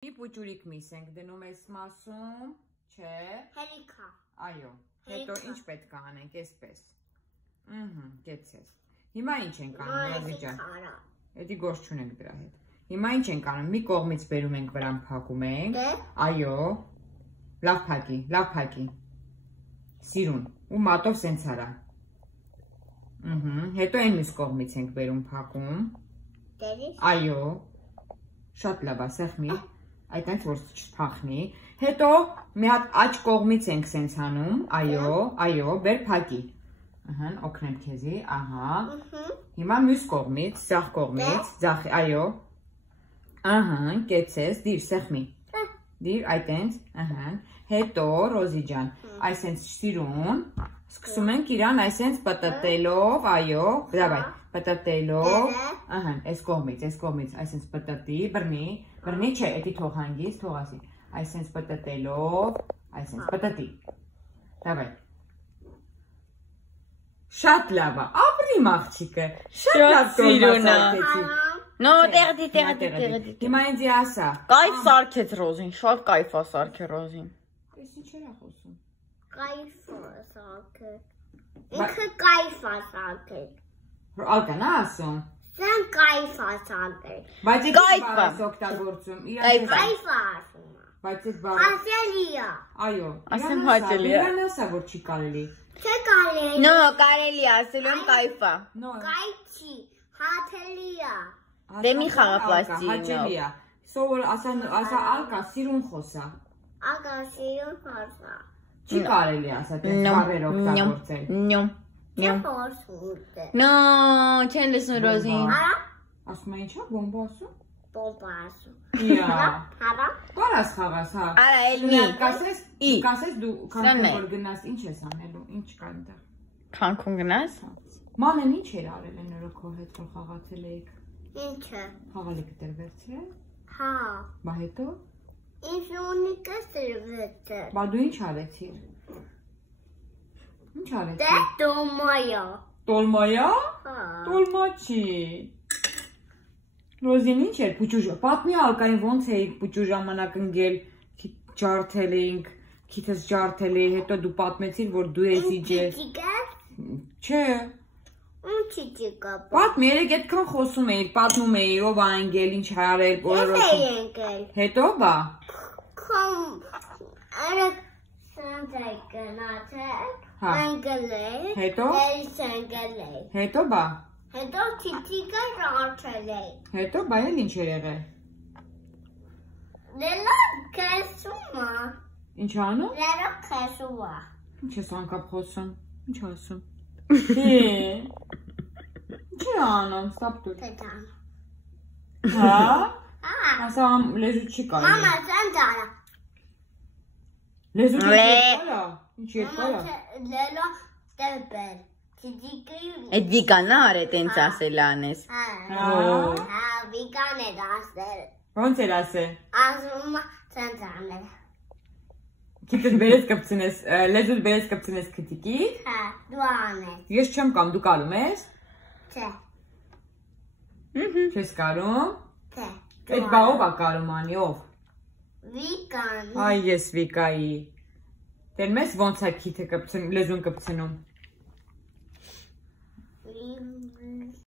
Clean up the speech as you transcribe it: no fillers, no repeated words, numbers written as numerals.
Պուճուրիկ միս ենք դնում այս մասում, չէ։ Հերիքա։ Այո, հետո ինչ պետք է անենք, այսպես։ Կեցես։ Հիմա ինչ ենք անում, Ռոզիջան։ Էդի գործ չունենք դրա հետ։ Հիմա ինչ ենք անում, մի կողմից բերում ենք վրան փակում ենք։ Այո։ Լավ փակի։ Սիրուն, ու մատով սենց արա։ Հետո այն մյուս կողմից ենք բերում փակում։ Այո։ Շատ լավ է, սեղմի։ Այդտենց որ չփախնի։ Հետո մի հատ աջ կողմից ենք սենց անում, այո, բեր փակի։ Օգնեմ քեզի, ահա։ Հիմա մյուս կողմից, ձախ կողմից, ձախ, այո։ Կեցես, դիր, սեղմի։ Դիր, այդտենց, Հետո, Ռոզի ջան, այսենց սիրուն, սկսում ենք իրան այսենց պտտելով, այո, դավայ, պտտելով, այս կողմից, այսենց պտտի, բռնի չէ, էդի թող հանգից, թող ասի, այսենց պտտելով, այսենց պտտի, դավայ, շատ լավ է, ապրի մաղջիկը, շատ լավ սիրունը, No, տեղդի։ Հիմա ինձի ասա, Կայֆ սարքեց Ռոզին, շատ կայֆ է սարքել Ռոզին։ Ես ինչ էր խոսում։ Կայֆ է սարքել։ Ինքը կայֆ է սարքել։ Ալկան է ասում։ Սան կայֆ է սարքել։ Բայց ես բառս օգտագործում։ Կայֆ է ասում։ Բայց ես բառը։ Հաճելի է։ Այո։ Ասեմ հաճելի է։ Իրան ասա որ չի կարելի։ Չէ կարելի։ No, կարելի է, ասել եմ կայֆ է։ Կայֆ չի, հաճելի է։ Դե մի խաղապլաստիկ։ Հաճելի է։ Սովոր ասա ալկա սիրուն խոսա։ Ալկա սիրուն խոսա։ Չի կարելի ասա դες բառեր օգտագործել։ Չէ խոսում է։ No, չեն լսում Ռոզին։ Ասում է ինչա բոմբա ասում։ Բոմբա ասում։ Իա։ Բարաս խաղաս, հա։ Արա, էլ մի։ Կասես դու քան որ գնաս ինչ ես անելու, ինչ կա այնտեղ։ Քանքում գնաս։ Մանեն ինչ էր արել այն օրը քո հետ որ խաղացել էիք։ Ինչը։ Խաղալ եք դեր վերցրել։ Հա։ Բա հետո։ Ինչ ունիկը սրվեցը։ Բա դու ինչ արեցիր։ Ինչ արեցիր։ Դե տոմայա։ Տոլմայա։ Հա։ Տոլմա չի։ Ռոզին ինչ էր փուճուժ։ Պատմի ալկային ոնց էիք փուճուժ ժամանակ ընկել, ջարդել էինք, քիթս ջարդել էի, հետո դու պատմեցիր որ դու ես իջել։ Չէ։ Ինչի՞ չկա։ Պատմի, երեք այդքան խոսում էիր, պատմում էիր, ով է ընկել, ինչ արել, Ես ընկել։ Հետո բա։ Արեք սանձայ գնացել, ընկել։ Հետո։ Էլիս ընկել։ Հետո բա։ Հետո թիթիկը ռաչել է։ Հետո բա էլ ինչ էր եղել։ Լելա քեսում է։ Ինչ անում։ Լելա քեսում է։ Ինչ ես անկապ խոսում։ Ինչ ասում։ Ինչ անում, ստապ դուր։ Պետան։ Հա։ Հա։ Ասա լեզու չի կարելի։ Մամա սանձարա։ Լեզու չի կարա։ Ինչ է կարա։ Լելա տեպել։ Թիթիկը։ Այդ վիկանա արե տենց ասել անես։ Հա, վիկան է ասել։ Ոնց էր ասել։ Ասում սանձանել։ Քիթս բերես կպցնես, լեզուս բերես կպցնես քթիկի։ Հա, դու անես։ Ես չեմ կամ դու կարում ես։ Չէ։ Չես կարում։ Չէ։ Այդ բա ով է կարում անի ով։ Վիկան։ Այ ես վիկայի։ Դեր մեզ ոնց է քիթը կպցնում, լեզուն կպցնում։